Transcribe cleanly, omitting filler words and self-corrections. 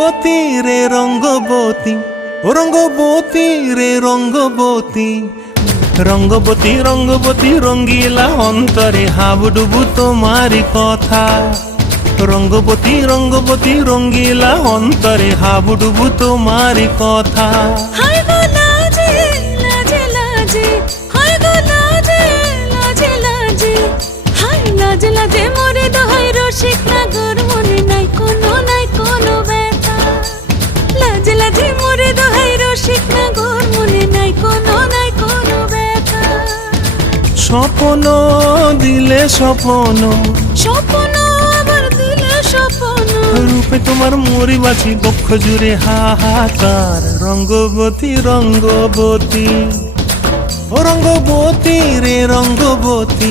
রঙ্গবতী রে রঙ্গবতী, ও রঙ্গবতী রে রঙ্গবতী, রঙ্গবতী রঙ্গবতী রঙ্গিলা অন্তরে হাবুডুবু তোমারি কথা। রঙ্গবতী রঙ্গবতী রঙ্গিলা অন্তরে হাবুডুবু তোমারি কথা। হায় গো লাজে লাজে লাজে, হায় গো লাজে লাজে লাজে, হায় লাজে লাজে মরে দোহাই রসিক নাগর মনে নাই কোনো ব্যথা। লাজে লাজে মরে দোহাই রসিক নাগর মনে নাই কোনো ব্যথা। স্বপ্ন দিলে স্বপ্ন, স্বপ্ন আবার দিলে স্বপ্ন, রূপে তোমার মরি বাঁচি বক্ষ জুড়ে হাহাকার। রঙ্গবতী রঙ্গবতী, ও রঙ্গবতী রে রঙ্গবতী।